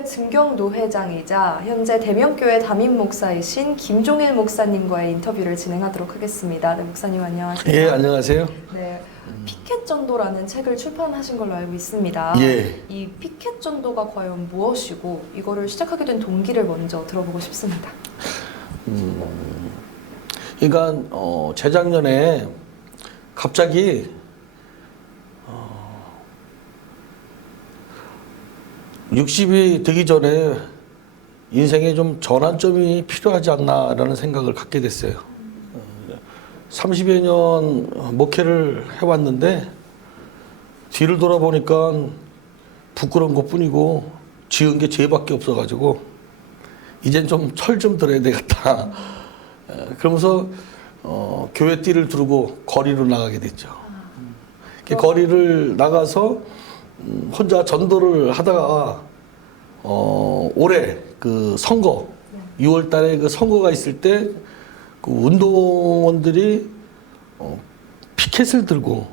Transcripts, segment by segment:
한국교회 증경노회장이자 현재 대명교회 담임 목사이신 김종일 목사님과의 인터뷰를 진행하도록 하겠습니다. 네, 목사님 안녕하세요. 예, 안녕하세요. 네, 피켓전도라는 책을 출판하신 걸로 알고 있습니다. 예. 이 피켓전도가 과연 무엇이고 이거를 시작하게 된 동기를 먼저 들어보고 싶습니다. 그러니까 재작년에 갑자기 60이 되기 전에 인생에 좀 전환점이 필요하지 않나라는 생각을 갖게 됐어요. 30여 년 목회를 해왔는데 뒤를 돌아보니까 부끄러운 것뿐이고 지은 게 죄밖에 없어가지고 이젠 좀 철 좀 들어야 되겠다. 그러면서 교회 띠를 두르고 거리로 나가게 됐죠. 거리를 나가서 혼자 전도를 하다가 올해 그 선거 6월 달에 그 선거가 있을 때 그 운동원들이 피켓을 들고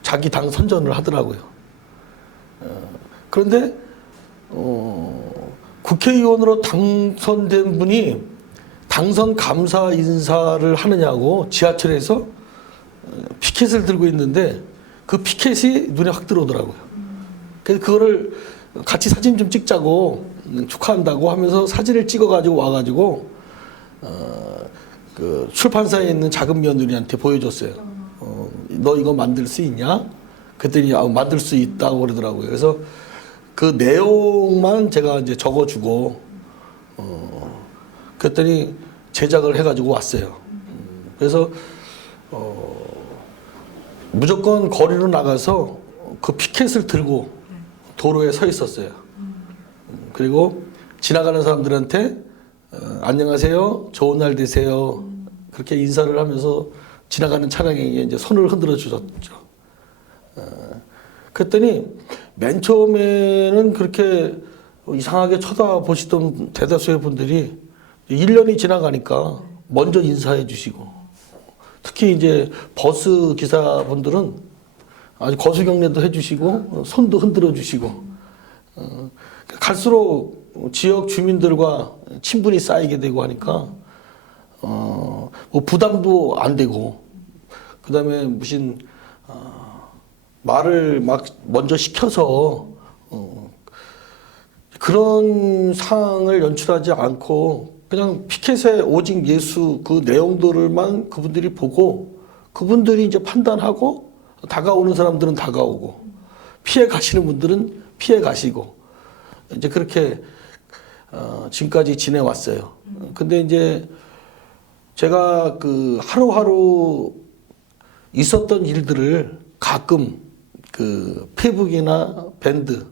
자기 당 선전을 하더라고요. 그런데 국회의원으로 당선된 분이 당선 감사 인사를 하느냐고 지하철에서 피켓을 들고 있는데 그 피켓이 눈에 확 들어오더라고요. 그래서 그거를 같이 사진 좀 찍자고 축하한다고 하면서 사진을 찍어가지고 와가지고 그 출판사에 있는 작은 며느리한테 보여줬어요. 너 이거 만들 수 있냐? 그랬더니 만들 수 있다고 그러더라고요. 그래서 그 내용만 제가 이제 적어주고 그랬더니 제작을 해가지고 왔어요. 그래서 무조건 거리로 나가서 그 피켓을 들고 도로에 서 있었어요. 그리고 지나가는 사람들한테 안녕하세요, 좋은 날 되세요. 그렇게 인사를 하면서 지나가는 차량에게 이제 손을 흔들어 주셨죠. 그랬더니 맨 처음에는 그렇게 이상하게 쳐다보시던 대다수의 분들이 1년이 지나가니까 먼저 인사해 주시고, 특히 이제 버스 기사분들은 아주 거수경례도 해주시고 손도 흔들어 주시고, 갈수록 지역 주민들과 친분이 쌓이게 되고 하니까 뭐 부담도 안 되고, 그다음에 무슨 말을 막 먼저 시켜서 그런 상황을 연출하지 않고 그냥 피켓에 오직 예수 그 내용들만 그분들이 보고 그분들이 이제 판단하고, 다가오는 사람들은 다가오고 피해 가시는 분들은 피해 가시고 이제 그렇게 지금까지 지내왔어요. 근데 이제 제가 그 하루하루 있었던 일들을 가끔 그 페이북이나 밴드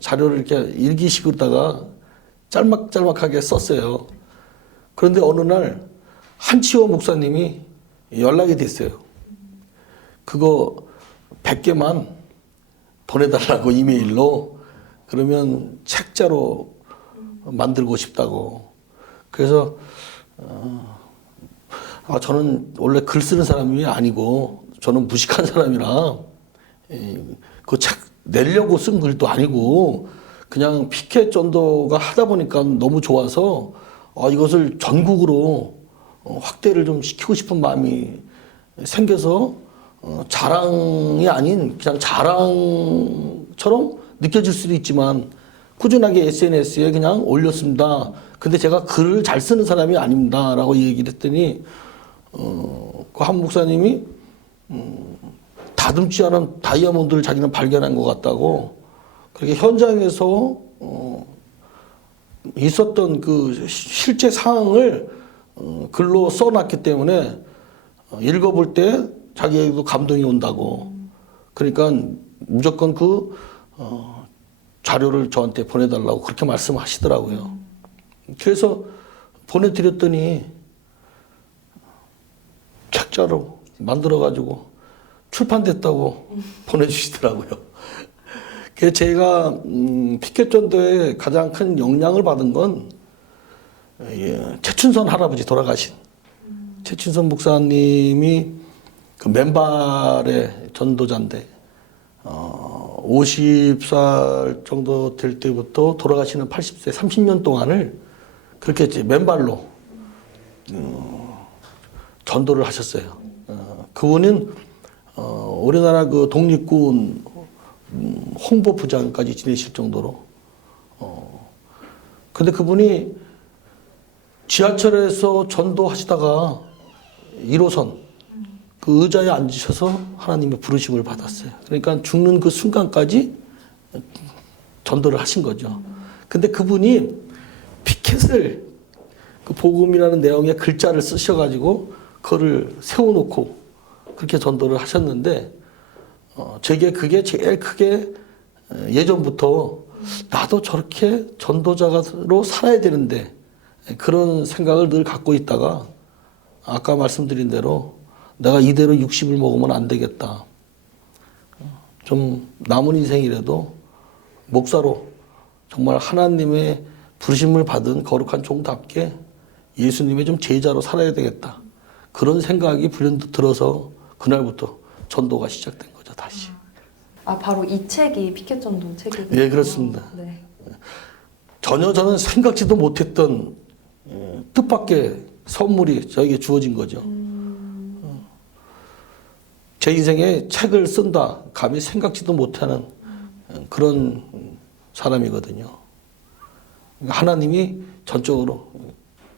자료를 이렇게 일기식으로다가 짤막짤막하게 썼어요. 그런데 어느 날 한치호 목사님이 연락이 됐어요. 그거 100개만 보내달라고 이메일로. 그러면 책자로 만들고 싶다고. 그래서 저는 원래 글 쓰는 사람이 아니고 저는 무식한 사람이라 그 책 내려고 쓴 글도 아니고 그냥 피켓 전도가 하다 보니까 너무 좋아서 이것을 전국으로 확대를 좀 시키고 싶은 마음이 생겨서 자랑이 아닌 그냥 자랑처럼 느껴질 수도 있지만 꾸준하게 SNS에 그냥 올렸습니다. 근데 제가 글을 잘 쓰는 사람이 아닙니다 라고 얘기를 했더니 그 한 목사님이 다듬지 않은 다이아몬드를 자기는 발견한 것 같다고, 그렇게 현장에서 있었던 그 실제 상황을 글로 써놨기 때문에 읽어볼 때 자기에게도 감동이 온다고. 그러니까 무조건 그 자료를 저한테 보내달라고 그렇게 말씀하시더라고요. 그래서 보내드렸더니 책자로 만들어가지고 출판됐다고 보내주시더라고요. 그래서 제가 피켓 전도에 가장 큰 영향을 받은 건 최춘선 할아버지 돌아가신 최춘선 목사님이 그 맨발의 전도자인데 50살 정도 될 때부터 돌아가시는 80세 30년 동안을 그렇게 이제 맨발로 전도를 하셨어요. 그분은 우리나라 그 독립군 홍보부장까지 지내실 정도로. 근데 그분이 지하철에서 전도하시다가 1호선 그 의자에 앉으셔서 하나님의 부르심을 받았어요. 그러니까 죽는 그 순간까지 전도를 하신 거죠. 근데 그분이 피켓을 그 복음이라는 내용의 글자를 쓰셔가지고 그거를 세워놓고 그렇게 전도를 하셨는데 제게 그게 제일 크게 예전부터 나도 저렇게 전도자로 살아야 되는데 그런 생각을 늘 갖고 있다가 아까 말씀드린 대로 내가 이대로 60을 먹으면 안 되겠다. 좀 남은 인생이라도 목사로 정말 하나님의 부르심을 받은 거룩한 종답게 예수님의 좀 제자로 살아야 되겠다. 그런 생각이 불현듯 들어서 그날부터 전도가 시작된 거죠, 다시. 바로 이 책이 피켓 전도 책이군요. 예, 그렇습니다. 네. 전혀 저는 생각지도 못했던 뜻밖의 선물이 저에게 주어진 거죠. 제 인생에 책을 쓴다, 감히 생각지도 못하는 그런 사람이거든요. 하나님이 전적으로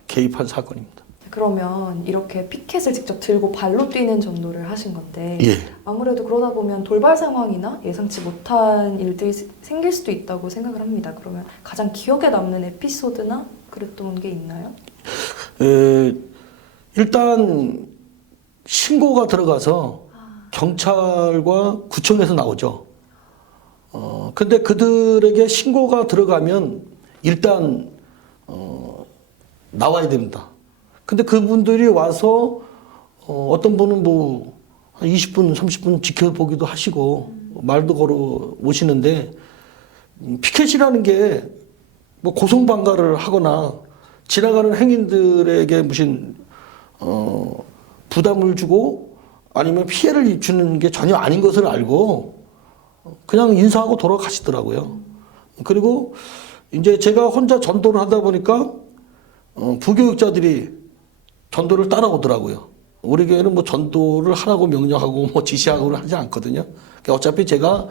개입한 사건입니다. 그러면 이렇게 피켓을 직접 들고 발로 뛰는 전도를 하신 건데 예. 아무래도 그러다 보면 돌발 상황이나 예상치 못한 일들이 생길 수도 있다고 생각을 합니다. 그러면 가장 기억에 남는 에피소드나 그랬던 게 있나요? 일단 신고가 들어가서 경찰과 구청에서 나오죠. 근데 그들에게 신고가 들어가면 일단 나와야 됩니다. 근데 그분들이 와서 어떤 분은 뭐 한 20분, 30분 지켜보기도 하시고 말도 걸어 오시는데 피켓이라는 게 뭐 고성방가를 하거나 지나가는 행인들에게 무슨 부담을 주고 아니면 피해를 주는 게 전혀 아닌 것을 알고 그냥 인사하고 돌아가시더라고요. 그리고 이제 제가 혼자 전도를 하다 보니까 부교육자들이 전도를 따라오더라고요. 우리 교회는 뭐 전도를 하라고 명령하고 뭐 지시하고는 하지 않거든요. 어차피 제가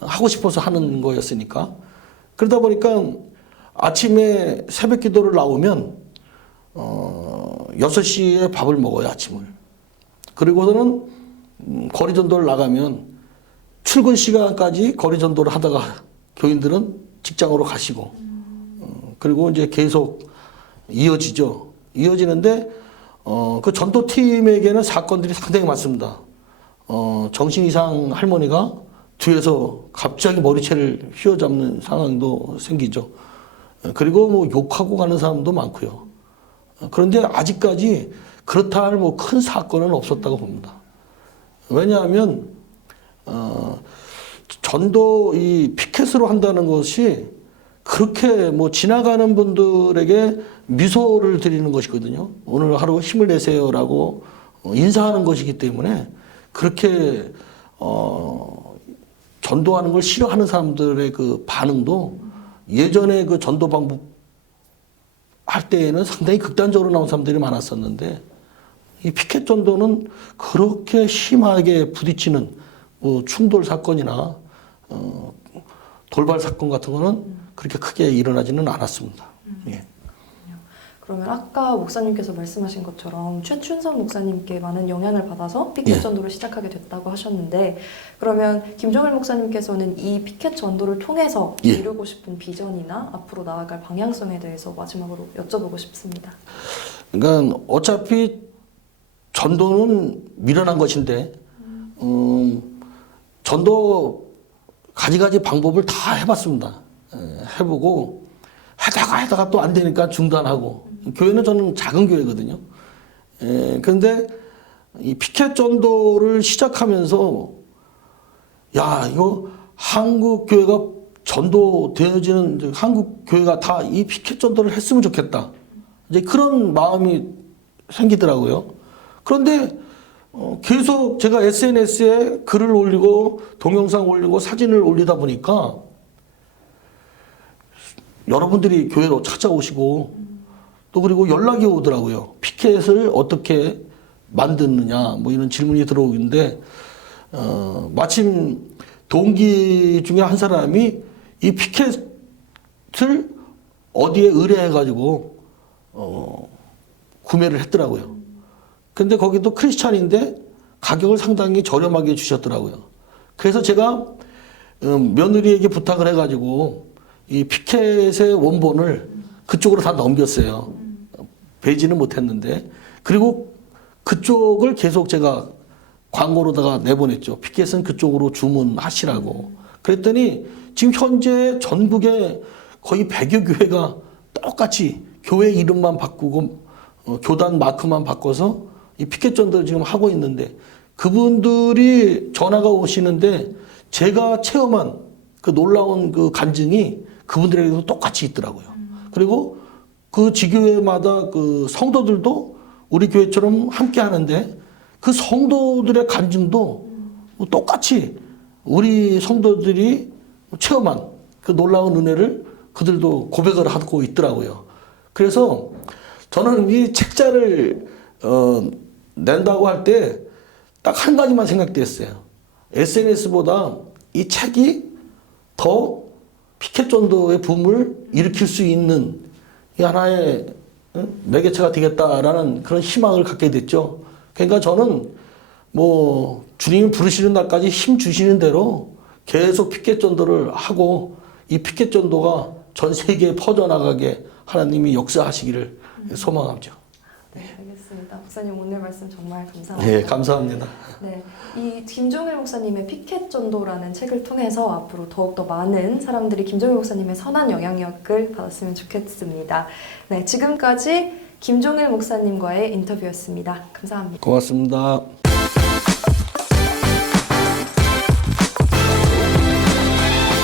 하고 싶어서 하는 거였으니까. 그러다 보니까 아침에 새벽 기도를 나오면 6시에 밥을 먹어요, 아침을. 그리고서는 거리 전도를 나가면 출근 시간까지 거리 전도를 하다가 교인들은 직장으로 가시고 그리고 이제 계속 이어지죠. 이어지는데 그 전도팀에게는 사건들이 상당히 많습니다. 정신 이상 할머니가 뒤에서 갑자기 머리채를 휘어잡는 상황도 생기죠. 그리고 뭐 욕하고 가는 사람도 많고요. 그런데 아직까지 그렇다 할 뭐 큰 사건은 없었다고 봅니다. 왜냐하면 전도 이 피켓으로 한다는 것이 그렇게 뭐 지나가는 분들에게 미소를 드리는 것이거든요. 오늘 하루 힘을 내세요라고 인사하는 것이기 때문에 그렇게 전도하는 걸 싫어하는 사람들의 그 반응도 예전에 그 전도 방법 할 때에는 상당히 극단적으로 나온 사람들이 많았었는데 이 피켓 전도는 그렇게 심하게 부딪히는 뭐 충돌 사건이나 돌발 사건 같은 거는 그렇게 크게 일어나지는 않았습니다. 예. 그러면 아까 목사님께서 말씀하신 것처럼 최춘선 목사님께 많은 영향을 받아서 피켓 예. 전도를 시작하게 됐다고 하셨는데 그러면 김종일 목사님께서는 이 피켓 전도를 통해서 예. 이루고 싶은 비전이나 앞으로 나아갈 방향성에 대해서 마지막으로 여쭤보고 싶습니다. 그러니까 어차피 전도는 미련한 것인데 전도 가지가지 방법을 다 해봤습니다. 해보고 하다가 또 안 되니까 중단하고 교회는 저는 작은 교회거든요. 그런데 이 피켓 전도를 시작하면서 야 이거 한국 교회가 전도되어지는 한국 교회가 다 이 피켓 전도를 했으면 좋겠다. 이제 그런 마음이 생기더라고요. 그런데 계속 제가 SNS에 글을 올리고 동영상 올리고 사진을 올리다 보니까 여러분들이 교회로 찾아오시고 또 그리고 연락이 오더라고요. 피켓을 어떻게 만드느냐 뭐 이런 질문이 들어오는데 마침 동기 중에 한 사람이 이 피켓을 어디에 의뢰해가지고 구매를 했더라고요. 근데 거기도 크리스찬인데 가격을 상당히 저렴하게 주셨더라고요. 그래서 제가 며느리에게 부탁을 해가지고 이 피켓의 원본을 그쪽으로 다 넘겼어요. 배지는 못했는데 그리고 그쪽을 계속 제가 광고로다가 내보냈죠. 피켓은 그쪽으로 주문하시라고. 그랬더니 지금 현재 전국에 거의 100여 교회가 똑같이 교회 이름만 바꾸고 교단 마크만 바꿔서 이 피켓 전도를 지금 하고 있는데 그분들이 전화가 오시는데 제가 체험한 그 놀라운 그 간증이 그분들에게도 똑같이 있더라고요. 그리고 그 지교회마다 그 성도들도 우리 교회처럼 함께 하는데 그 성도들의 간증도 똑같이 우리 성도들이 체험한 그 놀라운 은혜를 그들도 고백을 하고 있더라고요. 그래서 저는 이 책자를 낸다고 할 때 딱 한 가지만 생각됐어요. SNS보다 이 책이 더 피켓 전도의 붐을 일으킬 수 있는 이 하나의 매개체가 되겠다라는 그런 희망을 갖게 됐죠. 그러니까 저는 뭐 주님이 부르시는 날까지 힘 주시는 대로 계속 피켓 전도를 하고 이 피켓 전도가 전 세계에 퍼져나가게 하나님이 역사하시기를 소망하죠. 네, 알겠습니다. 목사님 오늘 말씀 정말 감사합니다. 네, 감사합니다. 네, 이 김종일 목사님의 피켓 전도라는 책을 통해서 앞으로 더욱더 많은 사람들이 김종일 목사님의 선한 영향력을 받았으면 좋겠습니다. 네, 지금까지 김종일 목사님과의 인터뷰였습니다. 감사합니다. 고맙습니다.